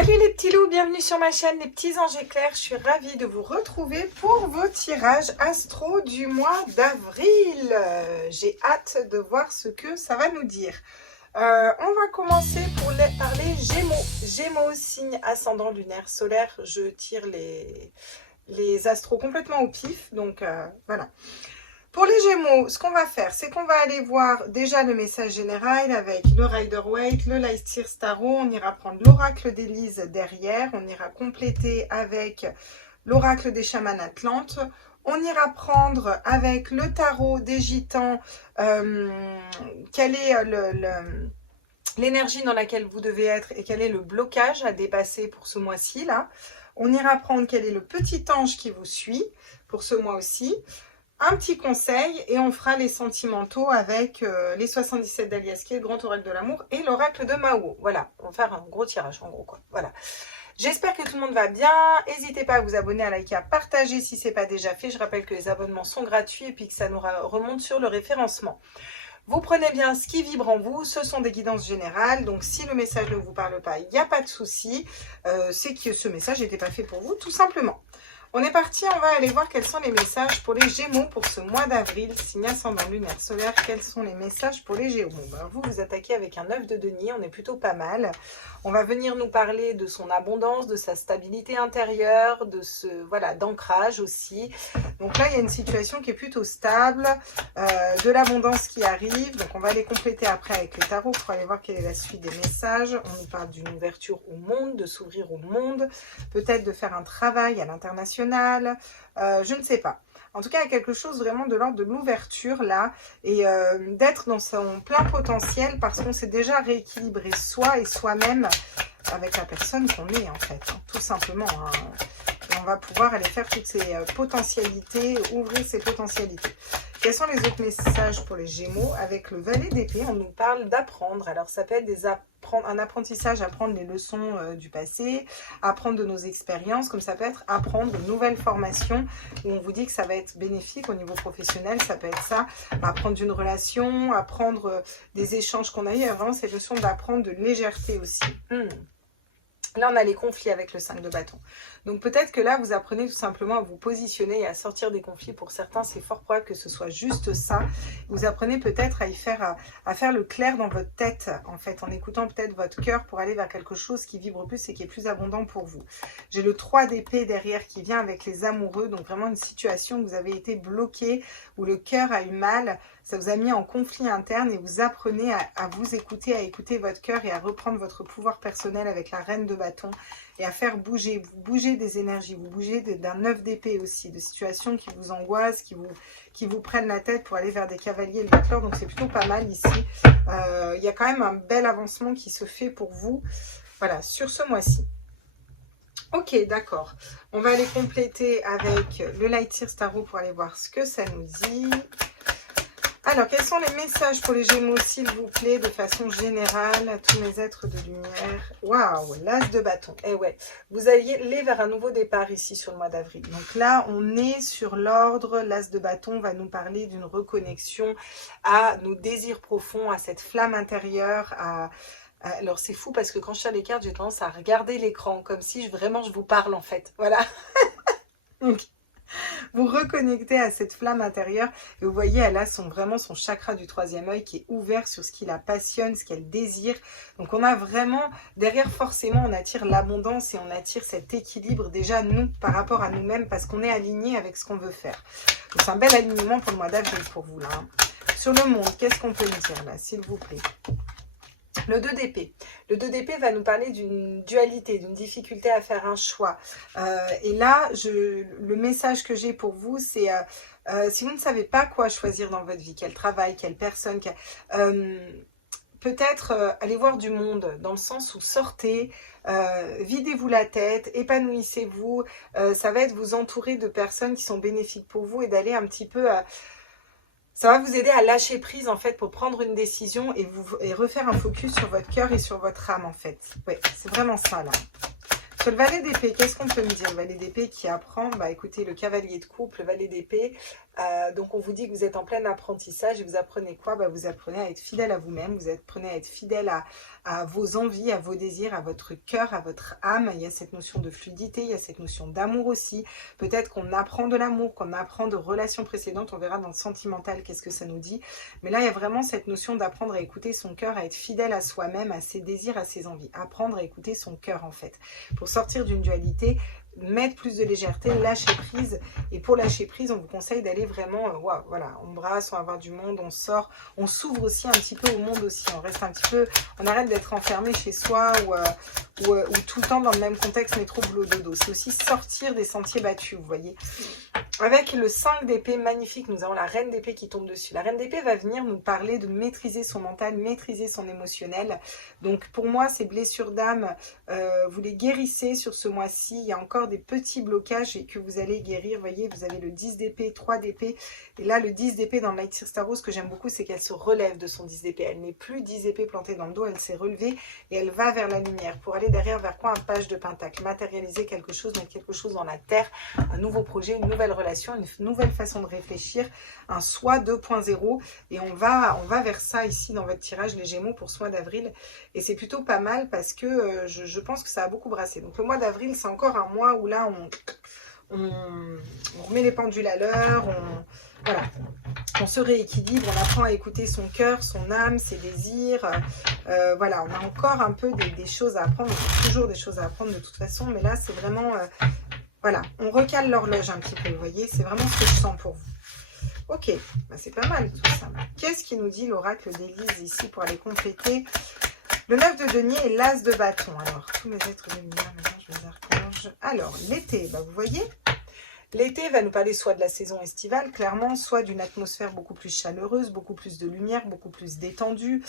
Salut les petits loups, bienvenue sur ma chaîne Les Petits Anges Éclairs. Je suis ravie de vous retrouver pour vos tirages astro du mois d'avril. J'ai hâte de voir ce que ça va nous dire. On va commencer par les Gémeaux. Gémeaux, signe ascendant lunaire solaire. Je tire les astros complètement au pif, donc voilà. Pour les Gémeaux, ce qu'on va faire, c'est qu'on va aller voir déjà le message général avec le Rider-Waite, le Lightyear Tarot. On ira prendre l'oracle d'Élise derrière. On ira compléter avec l'oracle des chamans atlantes. On ira prendre avec le tarot des gitans quelle est l'énergie dans laquelle vous devez être et quel est le blocage à dépasser pour ce mois-ci là. On ira prendre quel est le petit ange qui vous suit pour ce mois aussi. Un petit conseil et on fera les sentimentaux avec les 77 d'Alias qui est le grand oracle de l'amour et l'oracle de Mao. Voilà, on va faire un gros tirage en gros quoi. Voilà. J'espère que tout le monde va bien. N'hésitez pas à vous abonner, à liker, à partager si ce n'est pas déjà fait. Je rappelle que les abonnements sont gratuits et puis que ça nous remonte sur le référencement. Vous prenez bien ce qui vibre en vous, ce sont des guidances générales, donc si le message ne vous parle pas, il n'y a pas de souci, c'est que ce message n'était pas fait pour vous, tout simplement. On est parti, on va aller voir quels sont les messages pour les Gémeaux pour ce mois d'avril, signe ascendant lunaire solaire. Quels sont les messages pour les Gémeaux? Alors vous attaquez avec un œuf de denier, on est plutôt pas mal. On va venir nous parler de son abondance, de sa stabilité intérieure, de ce voilà d'ancrage aussi. Donc là, il y a une situation qui est plutôt stable, de l'abondance qui arrive. Donc on va les compléter après avec le tarot pour aller voir quelle est la suite des messages. On nous parle d'une ouverture au monde, de s'ouvrir au monde, peut-être de faire un travail à l'international. Je ne sais pas. En tout cas, il y a quelque chose vraiment de l'ordre de l'ouverture là et d'être dans son plein potentiel parce qu'on s'est déjà rééquilibré soi et soi-même avec la personne qu'on est en fait, hein, tout simplement. Hein. Et on va pouvoir aller faire toutes ces potentialités, ouvrir ses potentialités. Quels sont les autres messages pour les Gémeaux? Avec le valet d'épée, on nous parle d'apprendre. Alors ça peut être un apprentissage, apprendre les leçons du passé, apprendre de nos expériences, comme ça peut être apprendre de nouvelles formations où on vous dit que ça va être bénéfique au niveau professionnel, ça peut être ça, apprendre d'une relation, apprendre des échanges qu'on a eu, il y a vraiment cette notion d'apprendre de légèreté aussi. Là, on a les conflits avec le 5 de bâton. Donc, peut-être que là, vous apprenez tout simplement à vous positionner et à sortir des conflits. Pour certains, c'est fort probable que ce soit juste ça. Vous apprenez peut-être à faire le clair dans votre tête, en fait, en écoutant peut-être votre cœur pour aller vers quelque chose qui vibre plus et qui est plus abondant pour vous. J'ai le 3 d'épée derrière qui vient avec les amoureux. Donc, vraiment une situation où vous avez été bloqué, où le cœur a eu mal. Ça vous a mis en conflit interne et vous apprenez à vous écouter, à écouter votre cœur et à reprendre votre pouvoir personnel avec la reine de bâton et à faire bouger. Vous bougez des énergies, vous bougez d'un œuf d'épée aussi, de situations qui vous angoissent, qui vous prennent la tête pour aller vers des cavaliers et le bâcleur. Donc c'est plutôt pas mal ici. Il y a quand même un bel avancement qui se fait pour vous, voilà, sur ce mois-ci. Ok, d'accord. On va aller compléter avec le Lightyear Tarot pour aller voir ce que ça nous dit. Alors, quels sont les messages pour les Gémeaux, s'il vous plaît, de façon générale, à tous mes êtres de lumière? Waouh, l'as de bâton. Eh ouais, vous allez vers un nouveau départ ici sur le mois d'avril. Donc là, on est sur l'ordre. L'as de bâton va nous parler d'une reconnexion à nos désirs profonds, à cette flamme intérieure, alors c'est fou parce que quand je tire les cartes, j'ai tendance à regarder l'écran comme si vraiment je vous parle en fait. Voilà. Donc, vous reconnectez à cette flamme intérieure et vous voyez, elle a vraiment son chakra du 3e œil qui est ouvert sur ce qui la passionne, ce qu'elle désire. Donc on a vraiment, derrière forcément, on attire l'abondance et on attire cet équilibre déjà nous par rapport à nous-mêmes parce qu'on est aligné avec ce qu'on veut faire. Donc c'est un bel alignement pour le mois d'avril pour vous là. Hein. Sur le monde, qu'est-ce qu'on peut me dire là, s'il vous plaît? Le 2 d'épée. Le 2 d'épée va nous parler d'une dualité, d'une difficulté à faire un choix. Et là, le message que j'ai pour vous, c'est si vous ne savez pas quoi choisir dans votre vie, quel travail, quelle personne, peut-être allez voir du monde, dans le sens où sortez, videz-vous la tête, épanouissez-vous. Ça va être vous entourer de personnes qui sont bénéfiques pour vous et d'aller un petit peu... ça va vous aider à lâcher prise en fait pour prendre une décision et refaire un focus sur votre cœur et sur votre âme en fait. Oui, c'est vraiment ça là. Sur le valet d'épée, qu'est-ce qu'on peut me dire? Le valet d'épée qui apprend, bah écoutez, le cavalier de coupe, le valet d'épée, Donc on vous dit que vous êtes en plein apprentissage et vous apprenez quoi? Vous apprenez à être fidèle à vous-même, vous apprenez à être fidèle à vos envies, à vos désirs, à votre cœur, à votre âme. Il y a cette notion de fluidité, il y a cette notion d'amour aussi. Peut-être qu'on apprend de l'amour, qu'on apprend de relations précédentes, on verra dans le sentimental qu'est-ce que ça nous dit. Mais là, il y a vraiment cette notion d'apprendre à écouter son cœur, à être fidèle à soi-même, à ses désirs, à ses envies. Apprendre à écouter son cœur en fait. Pour sortir d'une dualité, mettre plus de légèreté, lâcher prise. Et pour lâcher prise, on vous conseille d'aller vraiment, voilà, on brasse, on va voir du monde, on sort, on s'ouvre aussi un petit peu au monde aussi. On reste un petit peu, on arrête d'être enfermé chez soi ou tout le temps dans le même contexte métro boulot dodo. C'est aussi sortir des sentiers battus, vous voyez. Avec le 5 d'épée magnifique, nous avons la reine d'épée qui tombe dessus. La reine d'épée va venir nous parler de maîtriser son mental, maîtriser son émotionnel. Donc pour moi, ces blessures d'âme, vous les guérissez sur ce mois-ci. Il y a encore des petits blocages et que vous allez guérir. Vous voyez, vous avez le 10 d'épée, 3 d'épée. Et là, le 10 d'épée dans le Light Star Rose, ce que j'aime beaucoup, c'est qu'elle se relève de son 10 d'épée. Elle n'est plus 10 épées plantées dans le dos, elle s'est relevée et elle va vers la lumière. Pour aller derrière, vers quoi? Un page de pentacle. Matérialiser quelque chose, mettre quelque chose dans la terre, un nouveau projet, une nouvelle relation, une nouvelle façon de réfléchir, un soi 2.0 et on va vers ça ici dans votre tirage les Gémeaux pour ce mois d'avril et c'est plutôt pas mal parce que je pense que ça a beaucoup brassé. Donc le mois d'avril c'est encore un mois où là on remet les pendules à l'heure, voilà, on se rééquilibre, on apprend à écouter son cœur, son âme, ses désirs, voilà, on a encore un peu des choses à apprendre, on a toujours des choses à apprendre de toute façon, mais là c'est vraiment voilà, on recale l'horloge un petit peu, vous voyez, c'est vraiment ce que je sens pour vous. Ok, c'est pas mal tout ça. Qu'est-ce qui nous dit l'oracle d'Élise ici pour aller compléter? Le 9 de denier et l'as de bâton. Alors, tous mes êtres de lumière, mes anges, mes archanges. Alors, l'été, vous voyez, l'été va nous parler soit de la saison estivale, clairement, soit d'une atmosphère beaucoup plus chaleureuse, beaucoup plus de lumière, beaucoup plus détendue.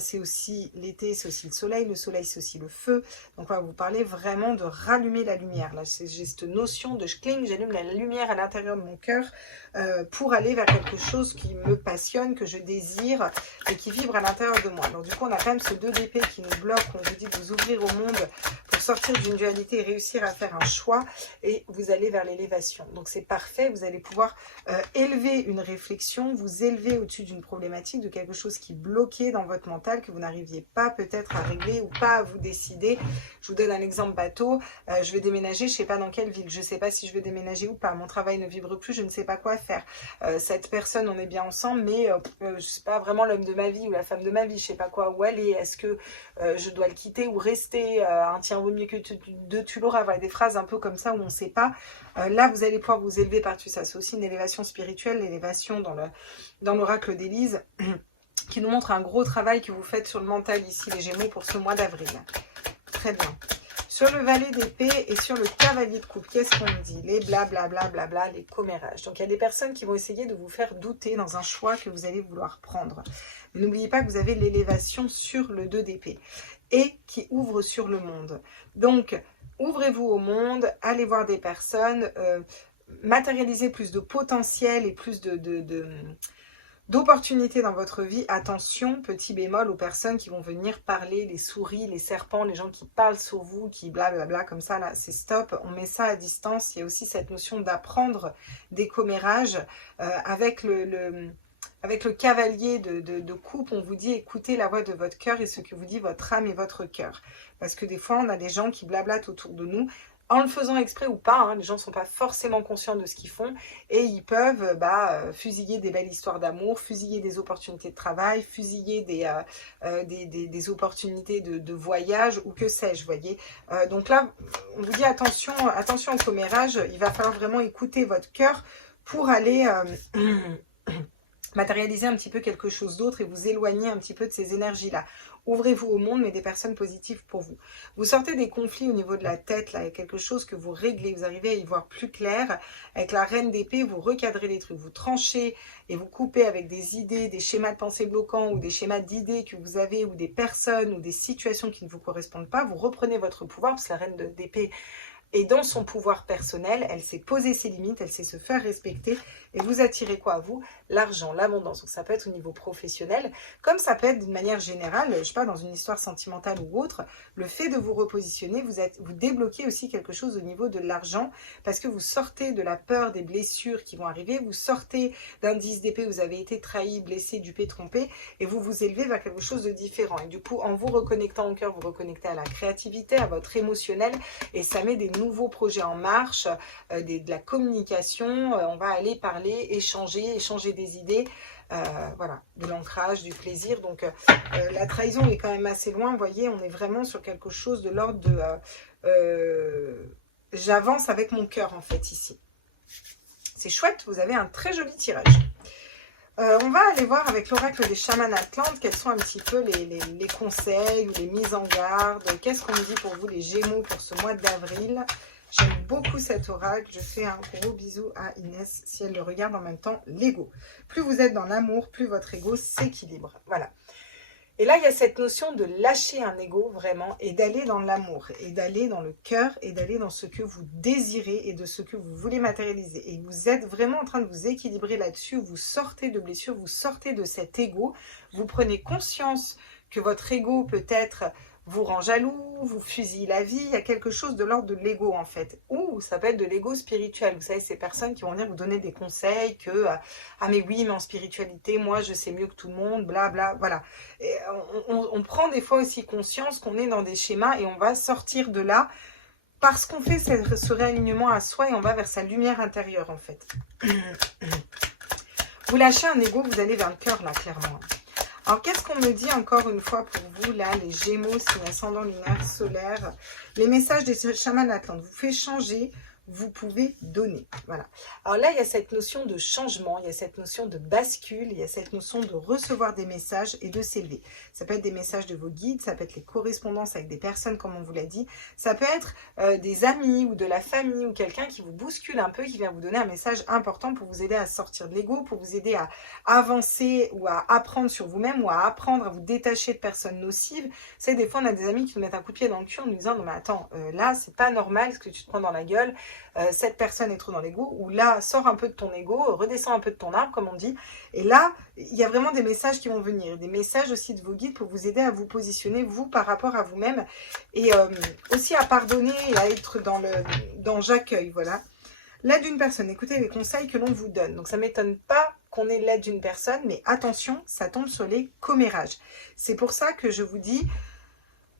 C'est aussi l'été, c'est aussi le soleil c'est aussi le feu. Donc on va vous parler vraiment de rallumer la lumière. Là, j'ai cette notion de j'allume la lumière à l'intérieur de mon cœur pour aller vers quelque chose qui me passionne, que je désire et qui vibre à l'intérieur de moi. Alors du coup, on a quand même ce 2 d'épée qui nous bloque. On vous dit de vous ouvrir au monde pour sortir d'une dualité et réussir à faire un choix et vous allez vers l'élévation. Donc c'est parfait, vous allez pouvoir élever une réflexion, vous élever au-dessus d'une problématique, de quelque chose qui bloquait dans votre mental, que vous n'arriviez pas peut-être à régler ou pas à vous décider. Je vous donne un exemple bateau, je vais déménager, je ne sais pas dans quelle ville, je ne sais pas si je vais déménager ou pas, mon travail ne vibre plus, je ne sais pas quoi faire. Cette personne, on est bien ensemble, mais je ne sais pas vraiment l'homme de ma vie ou la femme de ma vie, je ne sais pas quoi où aller, est-ce que je dois le quitter ou rester, un tien vaut mieux que deux, tu l'auras, voilà, des phrases un peu comme ça où on ne sait pas. Là, vous allez pouvoir vous élever par-dessus ça. C'est aussi une élévation spirituelle, l'élévation dans l'oracle d'Élise, qui nous montre un gros travail que vous faites sur le mental ici, les Gémeaux, pour ce mois d'avril. Très bien. Sur le valet d'épée et sur le cavalier de coupe, qu'est-ce qu'on dit? Les blablabla, les commérages. Donc, il y a des personnes qui vont essayer de vous faire douter dans un choix que vous allez vouloir prendre. Mais n'oubliez pas que vous avez l'élévation sur le 2 d'épée et qui ouvre sur le monde. Donc, ouvrez-vous au monde, allez voir des personnes, matérialisez plus de potentiel et plus d'opportunités dans votre vie. Attention, petit bémol aux personnes qui vont venir parler, les souris, les serpents, les gens qui parlent sur vous, qui blablabla comme ça, là, c'est stop. On met ça à distance. Il y a aussi cette notion d'apprendre des commérages avec le cavalier de coupe. On vous dit écoutez la voix de votre cœur et ce que vous dit votre âme et votre cœur. Parce que des fois, on a des gens qui blablatent autour de nous. En le faisant exprès ou pas, hein, les gens ne sont pas forcément conscients de ce qu'ils font et ils peuvent fusiller des belles histoires d'amour, fusiller des opportunités de travail, fusiller des opportunités de voyage ou que sais-je, voyez. Donc là, on vous dit attention au commérage, il va falloir vraiment écouter votre cœur pour aller matérialiser un petit peu quelque chose d'autre et vous éloigner un petit peu de ces énergies-là. Ouvrez-vous au monde, mais des personnes positives pour vous. Vous sortez des conflits au niveau de la tête, là, il y a quelque chose que vous réglez, vous arrivez à y voir plus clair. Avec la reine d'épée, vous recadrez les trucs, vous tranchez et vous coupez avec des idées, des schémas de pensée bloquants ou des schémas d'idées que vous avez ou des personnes ou des situations qui ne vous correspondent pas. Vous reprenez votre pouvoir, parce que la reine d'épée, Et dans son pouvoir personnel, elle sait poser ses limites, elle sait se faire respecter. Et vous attirez quoi à vous? L'argent, l'abondance. Donc ça peut être au niveau professionnel, comme ça peut être d'une manière générale, je sais pas, dans une histoire sentimentale ou autre. Le fait de vous repositionner, vous débloquez aussi quelque chose au niveau de l'argent, parce que vous sortez de la peur des blessures qui vont arriver, vous sortez d'un 10 d'épée où vous avez été trahi, blessé, dupé, trompé, et vous vous élevez vers quelque chose de différent. Et du coup, en vous reconnectant au cœur, vous reconnectez à la créativité, à votre émotionnel, et ça met des nouveaux projets en marche, de la communication, on va aller parler, échanger des idées, voilà, de l'ancrage, du plaisir. Donc la trahison est quand même assez loin, vous voyez, on est vraiment sur quelque chose de l'ordre de j'avance avec mon cœur en fait ici. C'est chouette, vous avez un très joli tirage. On va aller voir avec l'oracle des chamans Atlantes quels sont un petit peu les conseils ou les mises en garde. Qu'est-ce qu'on me dit pour vous les Gémeaux pour ce mois d'avril? J'aime beaucoup cet oracle. Je fais un gros bisou à Inès si elle le regarde en même temps. L'ego. Plus vous êtes dans l'amour, plus votre ego s'équilibre. Voilà. Et là, il y a cette notion de lâcher un ego vraiment et d'aller dans l'amour et d'aller dans le cœur et d'aller dans ce que vous désirez et de ce que vous voulez matérialiser. Et vous êtes vraiment en train de vous équilibrer là-dessus. Vous sortez de blessures, vous sortez de cet ego. Vous prenez conscience que votre ego peut-être vous rend jaloux, vous fusille la vie. Il y a quelque chose de l'ordre de l'ego en fait. Ou ça peut être de l'ego spirituel. Vous savez, ces personnes qui vont venir vous donner des conseils que « Ah mais oui, mais en spiritualité, moi je sais mieux que tout le monde, bla bla. » Voilà. Et on prend des fois aussi conscience qu'on est dans des schémas et on va sortir de là parce qu'on fait ce réalignement à soi et on va vers sa lumière intérieure en fait. Vous lâchez un ego, vous allez vers le cœur là, clairement. Alors, qu'est-ce qu'on me dit encore une fois pour vous, là, les Gémeaux, signe ascendant lunaire, solaire? Les messages des chamans Atlantes vous fait changer, vous pouvez donner. Voilà. Alors là, il y a cette notion de changement, il y a cette notion de bascule, il y a cette notion de recevoir des messages et de s'élever. Ça peut être des messages de vos guides, ça peut être les correspondances avec des personnes, comme on vous l'a dit. Ça peut être des amis ou de la famille ou quelqu'un qui vous bouscule un peu, qui vient vous donner un message important pour vous aider à sortir de l'ego, pour vous aider à avancer ou à apprendre sur vous-même ou à apprendre à vous détacher de personnes nocives. C'est des fois, on a des amis qui nous mettent un coup de pied dans le cul en nous disant « Non mais attends, là, c'est pas normal ce que tu te prends dans la gueule. » Cette personne est trop dans l'ego, ou là, sors un peu de ton ego, redescends un peu de ton arbre, comme on dit. Et là, il y a vraiment des messages qui vont venir, des messages aussi de vos guides pour vous aider à vous positionner, vous, par rapport à vous-même, et aussi à pardonner et à être dans j'accueille, voilà. L'aide d'une personne, écoutez les conseils que l'on vous donne. Donc, ça ne m'étonne pas qu'on ait l'aide d'une personne, mais attention, ça tombe sur les commérages. C'est pour ça que je vous dis,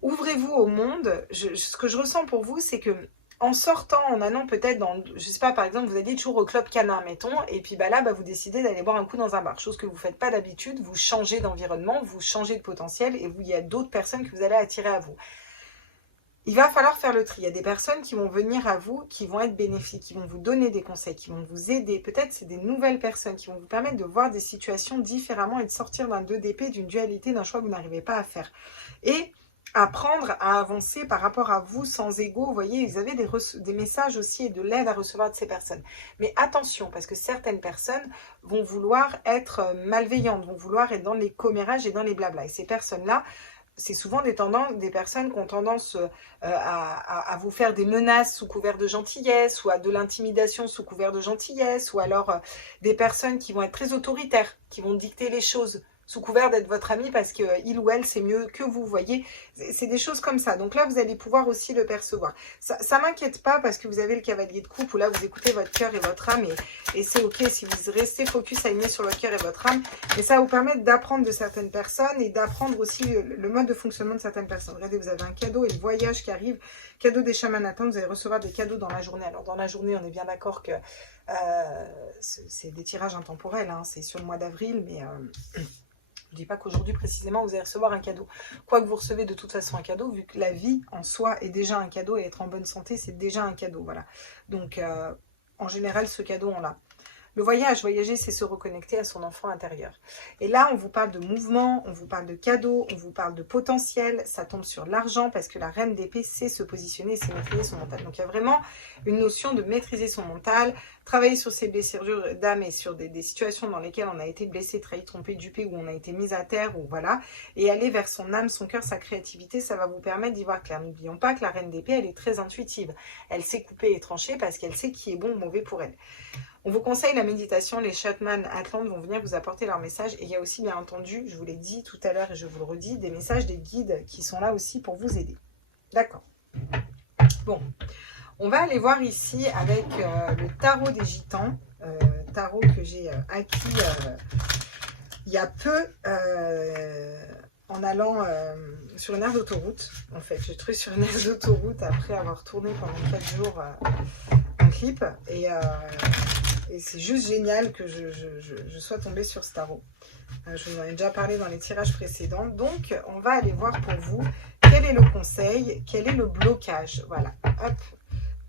ouvrez-vous au monde. Ce que je ressens pour vous, c'est que en sortant, en allant peut-être dans, je sais pas, par exemple, vous allez toujours au club canin, mettons, et puis bah là, vous décidez d'aller boire un coup dans un bar, chose que vous ne faites pas d'habitude, vous changez d'environnement, vous changez de potentiel, et il y a d'autres personnes que vous allez attirer à vous. Il va falloir faire le tri. Il y a des personnes qui vont venir à vous, qui vont être bénéfiques, qui vont vous donner des conseils, qui vont vous aider. Peut-être c'est des nouvelles personnes qui vont vous permettre de voir des situations différemment et de sortir d'un 2 d'épée, d'une dualité, d'un choix que vous n'arrivez pas à faire. Et apprendre à avancer par rapport à vous sans ego. Vous voyez, vous avez des messages aussi et de l'aide à recevoir de ces personnes. Mais attention, parce que certaines personnes vont vouloir être malveillantes, vont vouloir être dans les commérages et dans les blabla. Et ces personnes-là, c'est souvent des personnes qui ont tendance à vous faire des menaces sous couvert de gentillesse, ou à de l'intimidation sous couvert de gentillesse, ou alors des personnes qui vont être très autoritaires, qui vont dicter les choses sous couvert d'être votre ami parce qu'il ou elle c'est mieux que vous, voyez. C'est des choses comme ça. Donc là, vous allez pouvoir aussi le percevoir. Ça ne m'inquiète pas parce que vous avez le cavalier de coupe où là, vous écoutez votre cœur et votre âme et c'est ok si vous restez focus aligné sur votre cœur et votre âme. Mais ça va vous permettre d'apprendre de certaines personnes et d'apprendre aussi le mode de fonctionnement de certaines personnes. Regardez, vous avez un cadeau et le voyage qui arrive. Cadeau des chamans Atlantes, vous allez recevoir des cadeaux dans la journée. Alors dans la journée, on est bien d'accord que c'est des tirages intemporels, hein. C'est sur le mois d'avril, mais... je ne dis pas qu'aujourd'hui précisément vous allez recevoir un cadeau. Quoi que vous recevez de toute façon un cadeau, vu que la vie en soi est déjà un cadeau et être en bonne santé c'est déjà un cadeau. Voilà. Donc en général ce cadeau on l'a. Le voyage, voyager, c'est se reconnecter à son enfant intérieur. Et là, on vous parle de mouvement, on vous parle de cadeaux, on vous parle de potentiel. Ça tombe sur l'argent parce que la reine d'épée sait se positionner, c'est maîtriser son mental. Donc, il y a vraiment une notion de maîtriser son mental, travailler sur ses blessures d'âme et sur des situations dans lesquelles on a été blessé, trahi, trompé, dupé, où on a été mis à terre, ou voilà, et aller vers son âme, son cœur, sa créativité, ça va vous permettre d'y voir clair. N'oublions pas que la reine d'épée, elle est très intuitive. Elle sait couper et trancher parce qu'elle sait qui est bon ou mauvais pour elle. On vous conseille la méditation, les Shatman Atlantes vont venir vous apporter leur message. Et il y a aussi, bien entendu, je vous l'ai dit tout à l'heure et je vous le redis, des messages des guides qui sont là aussi pour vous aider. D'accord. Bon, on va aller voir ici avec le tarot des gitans, tarot que j'ai acquis il y a peu en allant sur une aire d'autoroute. En fait, j'ai trouvé sur une aire d'autoroute après avoir tourné pendant 4 jours un clip et c'est juste génial que je sois tombée sur ce tarot. Je vous en ai déjà parlé dans les tirages précédents. Donc, on va aller voir pour vous quel est le conseil, quel est le blocage. Voilà, hop.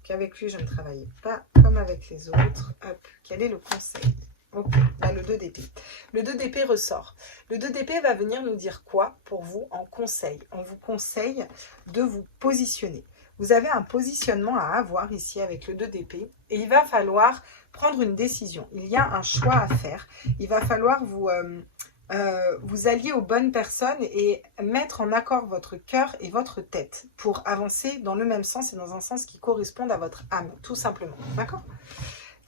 Qu'avec lui, je ne travaillais pas comme avec les autres. Hop, quel est le conseil? Ok, là, le 2 d'épée. Le 2 d'épée ressort. Le 2 d'épée va venir nous dire quoi pour vous en conseil? On vous conseille de vous positionner. Vous avez un positionnement à avoir ici avec le 2 d'épée et il va falloir prendre une décision. Il y a un choix à faire. Il va falloir vous allier aux bonnes personnes et mettre en accord votre cœur et votre tête pour avancer dans le même sens et dans un sens qui corresponde à votre âme, tout simplement. D'accord?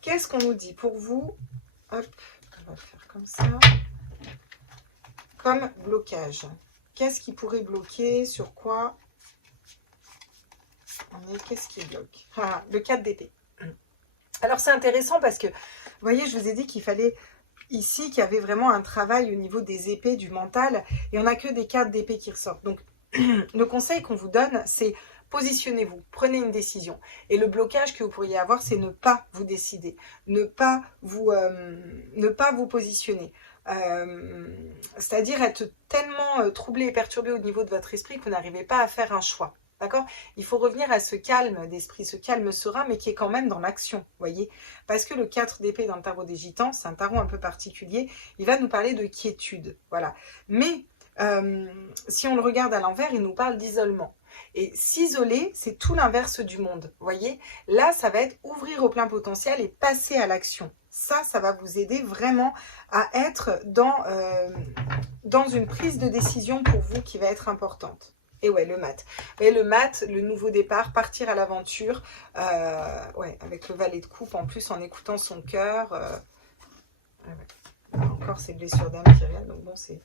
Qu'est-ce qu'on nous dit pour vous? Hop, on va faire comme ça. Comme blocage. Qu'est-ce qui pourrait bloquer? Sur quoi? Qu'est-ce qui bloque? Ah, le 4 d'épée. Alors c'est intéressant parce que, vous voyez, je vous ai dit qu'il fallait ici, qu'il y avait vraiment un travail au niveau des épées, du mental, et on n'a que des cartes d'épée qui ressortent. Donc le conseil qu'on vous donne, c'est positionnez-vous, prenez une décision. Et le blocage que vous pourriez avoir, c'est ne pas vous décider, ne pas vous positionner. C'est-à-dire être tellement troublé et perturbé au niveau de votre esprit que vous n'arrivez pas à faire un choix. D'accord? Il faut revenir à ce calme d'esprit, ce calme serein, mais qui est quand même dans l'action, voyez? Parce que le 4 d'épée dans le tarot des gitans, c'est un tarot un peu particulier, il va nous parler de quiétude, voilà. Mais si on le regarde à l'envers, il nous parle d'isolement. Et s'isoler, c'est tout l'inverse du monde, voyez? Là, ça va être ouvrir au plein potentiel et passer à l'action. Ça va vous aider vraiment à être dans une prise de décision pour vous qui va être importante. Et ouais, le mat. Et le mat, le nouveau départ, partir à l'aventure, ouais, avec le valet de coupe, en plus en écoutant son cœur. Ouais. Encore ces blessures d'âme qui reviennent, donc bon, c'est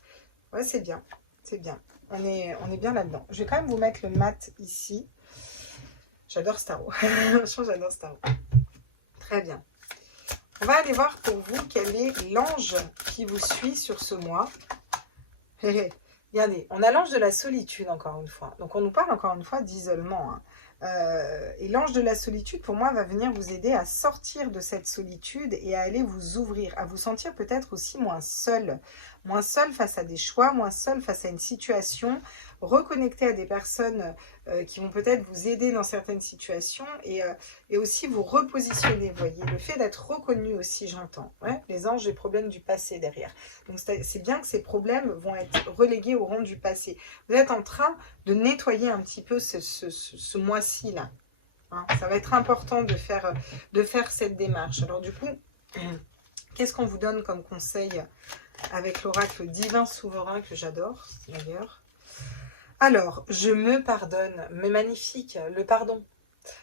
bien, c'est bien. On est bien là-dedans. Je vais quand même vous mettre le mat ici. J'adore ce tarot. J'adore ce tarot. Très bien. On va aller voir pour vous quel est l'ange qui vous suit sur ce mois. Regardez, on a l'ange de la solitude encore une fois. Donc on nous parle encore une fois d'isolement. Hein. Et l'ange de la solitude, pour moi, va venir vous aider à sortir de cette solitude et à aller vous ouvrir, à vous sentir peut-être aussi moins seul face à des choix, moins seul face à une situation, reconnecter à des personnes qui vont peut-être vous aider dans certaines situations et aussi vous repositionner, vous voyez, le fait d'être reconnu aussi, j'entends. Ouais, les anges, des problèmes du passé derrière. Donc c'est bien que ces problèmes vont être relégués au rang du passé. Vous êtes en train de nettoyer un petit peu ce mois-ci là. Hein, ça va être important de faire cette démarche. Alors du coup, qu'est-ce qu'on vous donne comme conseil avec l'oracle divin souverain que j'adore d'ailleurs? Alors, je me pardonne, mais magnifique, le pardon.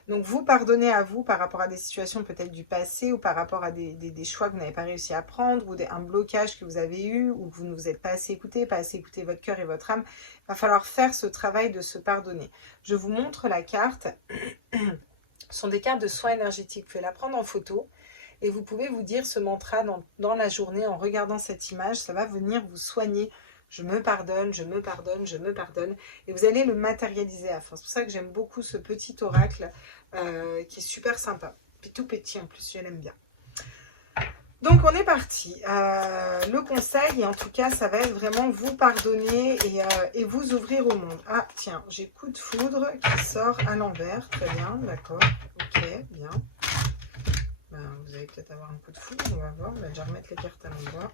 Donc, vous pardonnez à vous par rapport à des situations peut-être du passé ou par rapport à des choix que vous n'avez pas réussi à prendre ou un blocage que vous avez eu ou que vous ne vous êtes pas assez écouté votre cœur et votre âme. Il va falloir faire ce travail de se pardonner. Je vous montre la carte. Ce sont des cartes de soins énergétiques. Vous pouvez la prendre en photo et vous pouvez vous dire ce mantra dans la journée en regardant cette image. Ça va venir vous soigner. Je me pardonne, je me pardonne, je me pardonne. Et vous allez le matérialiser à fond. C'est pour ça que j'aime beaucoup ce petit oracle qui est super sympa. Puis tout petit en plus, je l'aime bien. Donc on est parti. Le conseil, et en tout cas, ça va être vraiment vous pardonner et vous ouvrir au monde. Ah tiens, j'ai coup de foudre qui sort à l'envers. Très bien, d'accord. Ok, bien. Ben, vous avez allez peut-être avoir un coup de foudre, on va voir. On va déjà remettre les cartes à l'endroit.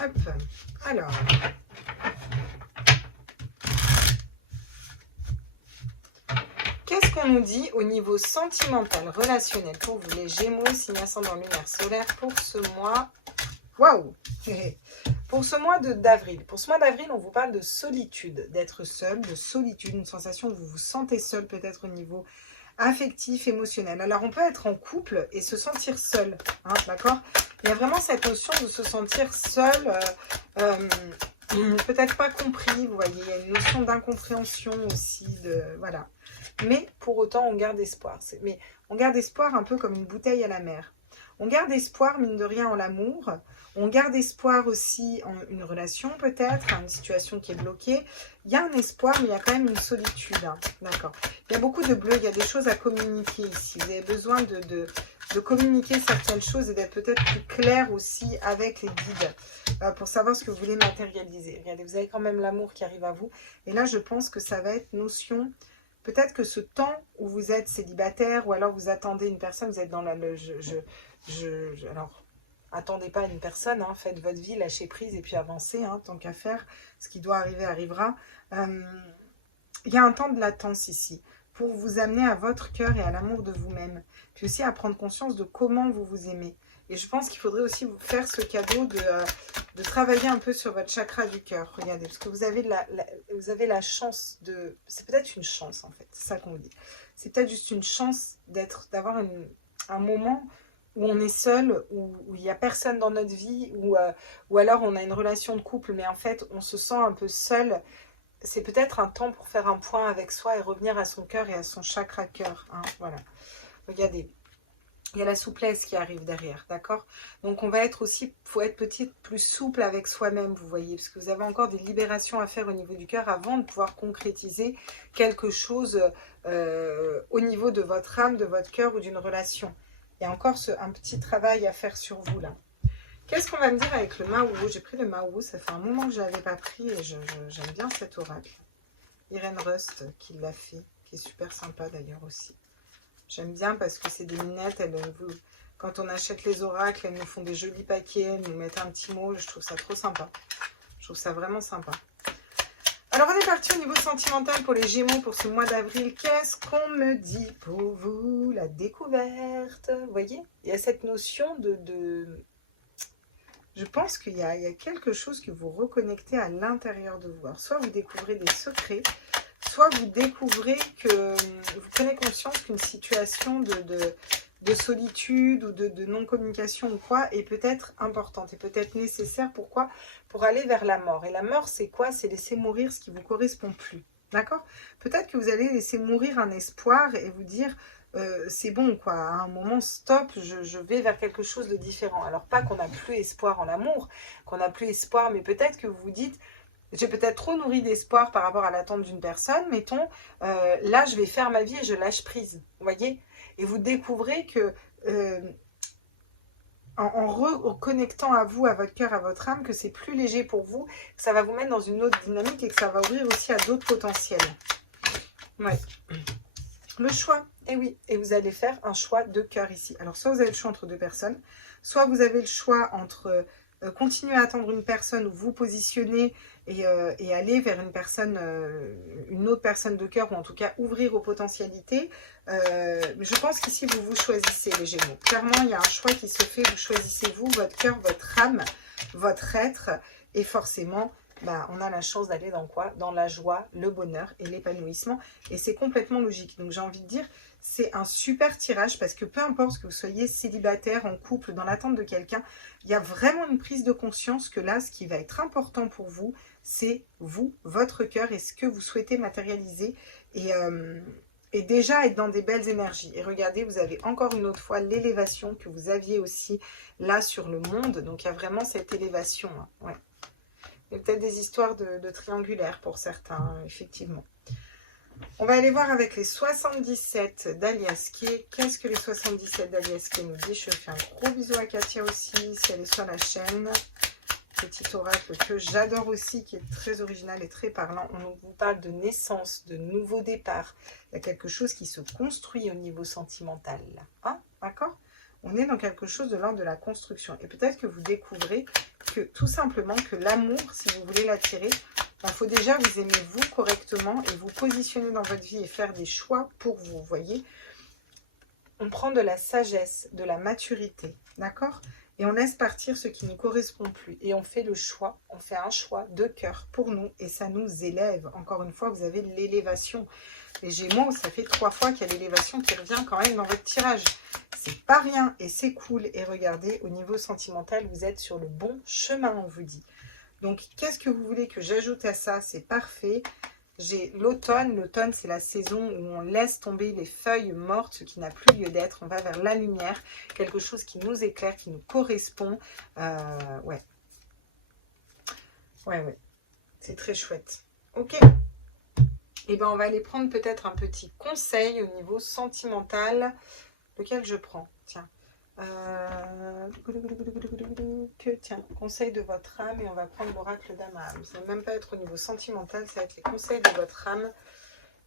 Hop, alors. Qu'est-ce qu'on nous dit au niveau sentimental, relationnel pour vous, les Gémeaux, signe ascendant lunaire solaire, pour ce mois? Waouh! Pour ce mois d'avril. Pour ce mois d'avril, on vous parle de solitude, d'être seul, de solitude, une sensation où vous vous sentez seul peut-être au niveau affectif, émotionnel. Alors, on peut être en couple et se sentir seul, hein, d'accord? Il y a vraiment cette notion de se sentir seul, peut-être pas compris, vous voyez, il y a une notion d'incompréhension aussi, voilà. Mais pour autant, on garde espoir. Mais on garde espoir un peu comme une bouteille à la mer. On garde espoir, mine de rien, en l'amour. On garde espoir aussi en une relation, peut-être, une situation qui est bloquée. Il y a un espoir, mais il y a quand même une solitude. Hein. D'accord. Il y a beaucoup de bleu, il y a des choses à communiquer ici. Vous avez besoin de communiquer certaines choses et d'être peut-être plus clair aussi avec les guides pour savoir ce que vous voulez matérialiser. Regardez, vous avez quand même l'amour qui arrive à vous. Et là, je pense que ça va être notion... Peut-être que ce temps où vous êtes célibataire ou alors vous attendez une personne, vous êtes dans alors, attendez pas une personne, hein, faites votre vie, lâchez prise et puis avancez, hein, tant qu'à faire. Ce qui doit arriver arrivera. Il y a un temps de latence ici pour vous amener à votre cœur et à l'amour de vous-même. Puis aussi à prendre conscience de comment vous vous aimez. Et je pense qu'il faudrait aussi vous faire ce cadeau de travailler un peu sur votre chakra du cœur. Regardez, parce que vous avez la chance de... C'est peut-être une chance, en fait. C'est ça qu'on vous dit. C'est peut-être juste une chance d'avoir un moment où on est seul, où il n'y a personne dans notre vie, ou alors on a une relation de couple, mais en fait, on se sent un peu seul. C'est peut-être un temps pour faire un point avec soi et revenir à son cœur et à son chakra cœur. Hein, voilà. Regardez. Il y a la souplesse qui arrive derrière, d'accord? Donc, on va être aussi, faut être peut-être plus souple avec soi-même, vous voyez, parce que vous avez encore des libérations à faire au niveau du cœur avant de pouvoir concrétiser quelque chose au niveau de votre âme, de votre cœur ou d'une relation. Il y a encore un petit travail à faire sur vous, là. Qu'est-ce qu'on va me dire avec le Mao? J'ai pris le Mao, ça fait un moment que je ne l'avais pas pris et j'aime bien cet oracle. Irène Rust qui l'a fait, qui est super sympa d'ailleurs aussi. J'aime bien parce que c'est des minettes, quand on achète les oracles, elles nous font des jolis paquets, elles nous mettent un petit mot, je trouve ça trop sympa. Je trouve ça vraiment sympa. Alors on est parti au niveau sentimental pour les Gémeaux pour ce mois d'avril. Qu'est-ce qu'on me dit pour vous? La découverte, vous voyez? Il y a cette notion de... Je pense qu'il y a quelque chose que vous reconnectez à l'intérieur de vous. Alors, soit vous découvrez des secrets, soit vous découvrez que vous prenez conscience qu'une situation de solitude ou de non-communication ou quoi est peut-être importante et peut-être nécessaire. Pourquoi? Pour aller vers la mort. Et la mort, c'est quoi? C'est laisser mourir ce qui ne vous correspond plus. D'accord? Peut-être que vous allez laisser mourir un espoir et vous dire c'est bon, quoi. À un moment, stop, je vais vers quelque chose de différent. Alors, pas qu'on n'a plus espoir en l'amour, qu'on n'a plus espoir, mais peut-être que vous vous dites... J'ai peut-être trop nourri d'espoir par rapport à l'attente d'une personne, mettons, là je vais faire ma vie et je lâche prise, vous voyez? Et vous découvrez que en reconnectant à vous, à votre cœur, à votre âme, que c'est plus léger pour vous, que ça va vous mettre dans une autre dynamique et que ça va ouvrir aussi à d'autres potentiels. Ouais. Le choix, et oui, et vous allez faire un choix de cœur ici. Alors soit vous avez le choix entre deux personnes, soit vous avez le choix entre... continuer à attendre une personne ou vous positionner et aller vers une personne, une autre personne de cœur, ou en tout cas ouvrir aux potentialités. Je pense qu'ici vous vous choisissez les Gémeaux. Clairement, il y a un choix qui se fait, vous choisissez vous, votre cœur, votre âme, votre être, et forcément, on a la chance d'aller dans quoi? Dans la joie, le bonheur et l'épanouissement, et c'est complètement logique. Donc j'ai envie de dire, c'est un super tirage parce que peu importe que vous soyez célibataire, en couple, dans l'attente de quelqu'un, il y a vraiment une prise de conscience que là, ce qui va être important pour vous, c'est vous, votre cœur et ce que vous souhaitez matérialiser et déjà être dans des belles énergies. Et regardez, vous avez encore une autre fois l'élévation que vous aviez aussi là sur le monde. Donc il y a vraiment cette élévation. Hein. Ouais. Il y a peut-être des histoires de triangulaires pour certains, effectivement. On va aller voir avec les 77 d'Aliaské. Qu'est-ce que les 77 d'Aliaské nous dit? Je fais un gros bisou à Katia aussi, si elle est sur la chaîne. petit oracle que j'adore aussi, qui est très original et très parlant. On vous parle de naissance, de nouveau départ. Il y a quelque chose qui se construit au niveau sentimental. Hein, d'accord? On est dans quelque chose de l'ordre de la construction. Et peut-être que vous découvrez que tout simplement que l'amour, si vous voulez l'attirer, il faut déjà vous aimer vous correctement et vous positionner dans votre vie et faire des choix pour vous, voyez. On prend de la sagesse, de la maturité, d'accord? Et on laisse partir ce qui ne correspond plus. Et on fait le choix, on fait un choix de cœur pour nous et ça nous élève. Encore une fois, vous avez l'élévation. Les Gémeaux, ça fait 3 fois qu'il y a l'élévation qui revient quand même dans votre tirage. C'est pas rien et c'est cool. Et regardez, au niveau sentimental, vous êtes sur le bon chemin, on vous dit. Donc, qu'est-ce que vous voulez que j'ajoute à ça? C'est parfait. J'ai l'automne. L'automne, c'est la saison où on laisse tomber les feuilles mortes, ce qui n'a plus lieu d'être. On va vers la lumière, quelque chose qui nous éclaire, qui nous correspond. Ouais. C'est très chouette. Ok. Et ben, on va aller prendre peut-être un petit conseil au niveau sentimental. Lequel je prends? Tiens. Tiens, conseil de votre âme, et on va prendre l'oracle d'âme à âme. Ça ne va même pas être au niveau sentimental, ça va être les conseils de votre âme.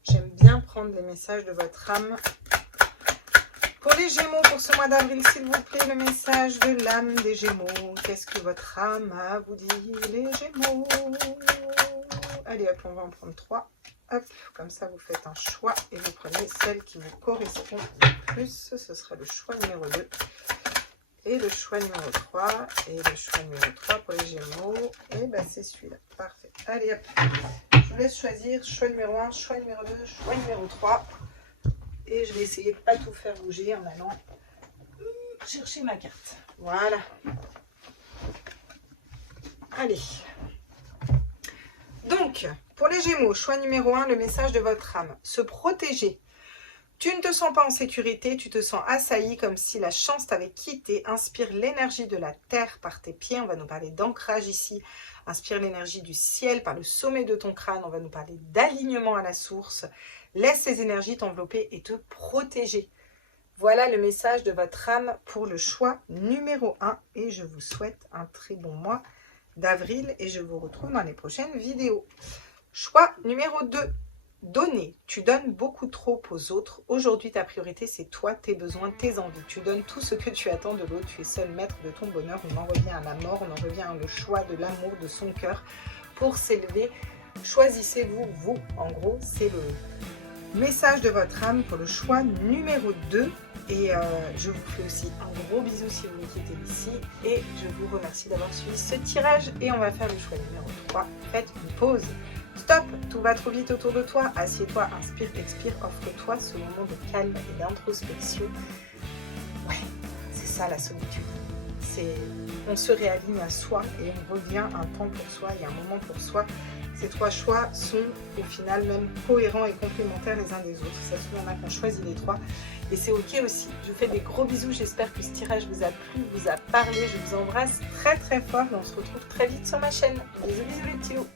J'aime bien prendre les messages de votre âme. Pour les Gémeaux, pour ce mois d'avril, s'il vous plaît, le message de l'âme des Gémeaux. Qu'est-ce que votre âme a à vous dire, les Gémeaux? Allez hop, on va en prendre 3. Hop, comme ça vous faites un choix et vous prenez celle qui vous correspond le plus. Ce sera le choix numéro 2 et le choix numéro 3 et le choix numéro 3 pour les Gémeaux. Et ben c'est celui-là, parfait. Allez hop, je vous laisse choisir choix numéro 1, choix numéro 2, choix numéro 3. Et je vais essayer de ne pas tout faire bouger en allant chercher ma carte. Voilà. Allez. Donc, pour les Gémeaux, choix numéro 1, le message de votre âme. Se protéger. Tu ne te sens pas en sécurité, tu te sens assailli comme si la chance t'avait quitté. Inspire l'énergie de la terre par tes pieds. On va nous parler d'ancrage ici. Inspire l'énergie du ciel par le sommet de ton crâne. On va nous parler d'alignement à la source. Laisse ces énergies t'envelopper et te protéger. Voilà le message de votre âme pour le choix numéro 1. Et je vous souhaite un très bon mois d'avril et je vous retrouve dans les prochaines vidéos. Choix numéro 2. Donner. Tu donnes beaucoup trop aux autres. Aujourd'hui, ta priorité, c'est toi, tes besoins, tes envies. Tu donnes tout ce que tu attends de l'autre. Tu es seul maître de ton bonheur. On en revient à la mort. On en revient au choix de l'amour, de son cœur pour s'élever. Choisissez-vous, vous. En gros, c'est le message de votre âme pour le choix numéro 2. Et je vous fais aussi un gros bisou si vous me quittez d'ici. Et je vous remercie d'avoir suivi ce tirage. Et on va faire le choix numéro 3. Faites une pause. Stop, tout va trop vite autour de toi. Assieds-toi, inspire, expire, offre-toi ce moment de calme et d'introspection. Ouais, c'est ça la solitude. On se réaligne à soi et on revient un temps pour soi et un moment pour soi. Ces 3 choix sont au final même cohérents et complémentaires les uns des autres. Ça se trouve, il y en a qui ont choisi les 3. Et c'est ok aussi. Je vous fais des gros bisous. J'espère que ce tirage vous a plu, vous a parlé. Je vous embrasse très très fort et on se retrouve très vite sur ma chaîne. Bisous bisous les petits loups.